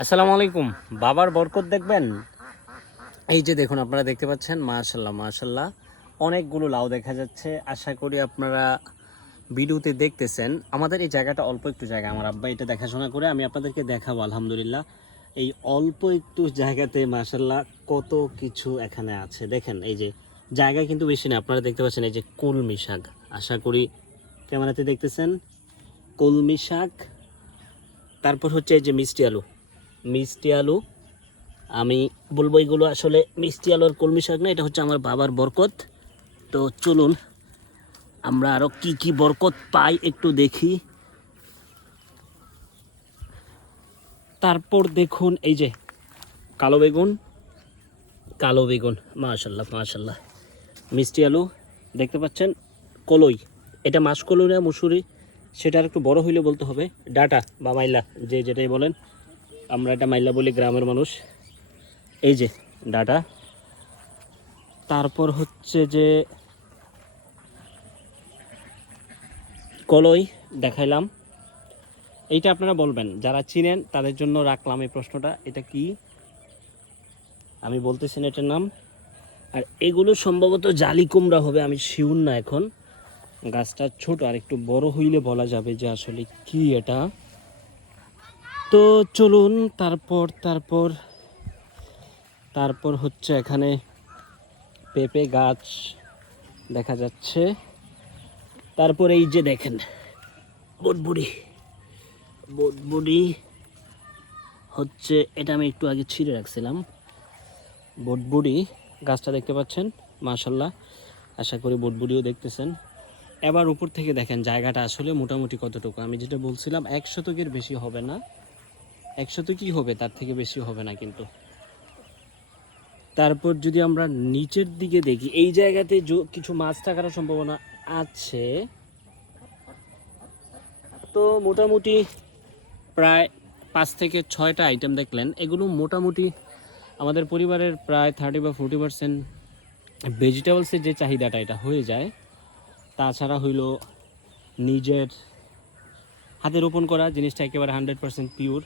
আসসালামু আলাইকুম। বাবার বরকত দেখবেন? এই যে দেখুন, আপনারা দেখতে পাচ্ছেন মাশাল্লাহ মাশাল্লাহ অনেকগুলো লাউ দেখা যাচ্ছে। আশা করি আপনারা ভিডিওতে দেখতেছেন। আমাদের এই জায়গাটা অল্প একটু জায়গা। আমার আব্বা এটা দেখাশোনা করে, আমি আপনাদেরকে দেখাবো, আলহামদুলিল্লাহ। এই অল্প একটু জায়গাতে মাশাল্লাহ কত কিছু এখানে আছে। দেখেন, এই যে জায়গা কিন্তু বেশি না। আপনারা দেখতে পাচ্ছেন, এই যে কলমি শাক। আশা করি ক্যামেরাতে দেখতেছেন। কলমি শাক, তারপর হচ্ছে এই যে মিষ্টি আলু। মিষ্টি আলু। আমি বলব এগুলো আসলে মিষ্টি আলু আর কলমি শাক না, এটা হচ্ছে আমার বাবার বরকত। তো চলুন, আমরা আরও কি কি বরকত পাই একটু দেখি। তারপর দেখুন এই যে, কালো বেগুন। কালো বেগুন, মাশাল্লাহ মাশাল্লাহ। মিষ্টি আলু, দেখতে পাচ্ছেন, কলই। এটা মাছ কলই না, মুসুরি। সেটা আর একটু বড় হইলে বলতে হবে। ডাটা বা মাইলা, যে যেটাই বলেন। আমরা এটা মাইলা বলি গ্রামের মানুষ। এই যে ডাটা। তারপর হচ্ছে যে কলই দেখাইলাম। এইটা আপনারা বলবেন, যারা চিনেন তাদের জন্য রাখলাম এই প্রশ্নটা। এটা কি? আমি বলতেছি না এটার নাম। আর এগুলো সম্ভবত জালি কুমড়া হবে, আমি শিউন না এখন। গাছটা ছোট আর একটু বড় হইলে বলা যাবে যে আসলে কি এটা। তো চলুন, তারপর তারপর তারপর হচ্ছে এখানে পেঁপে গাছ দেখা যাচ্ছে। তারপর এই যে দেখেন, বটবুড়ি। বটবুড়ি হচ্ছে, এটা আমি একটু আগে ছিঁড়ে রাখছিলাম। বটবুড়ি, গাছটা দেখতে পাচ্ছেন? মাশাল্লাহ আশা করি বটবুড়িও দেখতেছেন। এবার উপর থেকে দেখেন, জায়গাটা আসলে মোটামুটি কতটুকু? আমি যেটা বলছিলাম, এক শতকের বেশি হবে না। এক শতকই হবে? তার থেকে বেশি হবে না কিন্তু। তারপর যদি আমরা নিচের দিকে দেখি, এই জায়গাতে কিছু মাছ থাকার সম্ভাবনা আছে। তো মোটামুটি প্রায় পাঁচ থেকে ছয়টা আইটেম দেখলেন। এগুলো মোটামুটি আমাদের পরিবারের প্রায় থার্টি বা ফোর্টি পার্সেন্ট ভেজিটেবলসের যে চাহিদাটা, এটা হয়ে যায়। তাছাড়া হইল নিজের হাতে রোপণ করা জিনিসটা একেবারে হান্ড্রেড পার্সেন্ট পিওর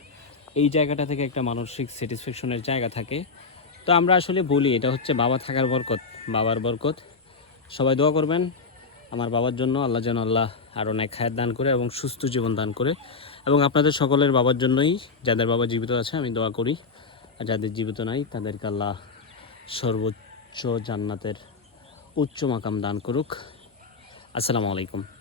এই জায়গাটা থেকে একটা মানসিক স্যাটিসফ্যাকশনের জায়গা থাকে। তো আমরা আসলে বলি, এটা হচ্ছে বাবা থাকার বরকত, বাবার বরকত। সবাই দোয়া করবেন, আমার বাবার জন্য আল্লাহ যেন আল্লাহ আরও অনেক খায়ের দান করে এবং সুস্থ জীবন দান করে। এবং আপনাদের সকলের বাবার জন্যই, যাদের বাবা জীবিত আছে, আমি দোয়া করি। আর যাদের জীবিত নাই, তাদেরকে আল্লাহ সর্বোচ্চ জান্নাতের উচ্চ মাকাম দান করুক। আসসালামু আলাইকুম।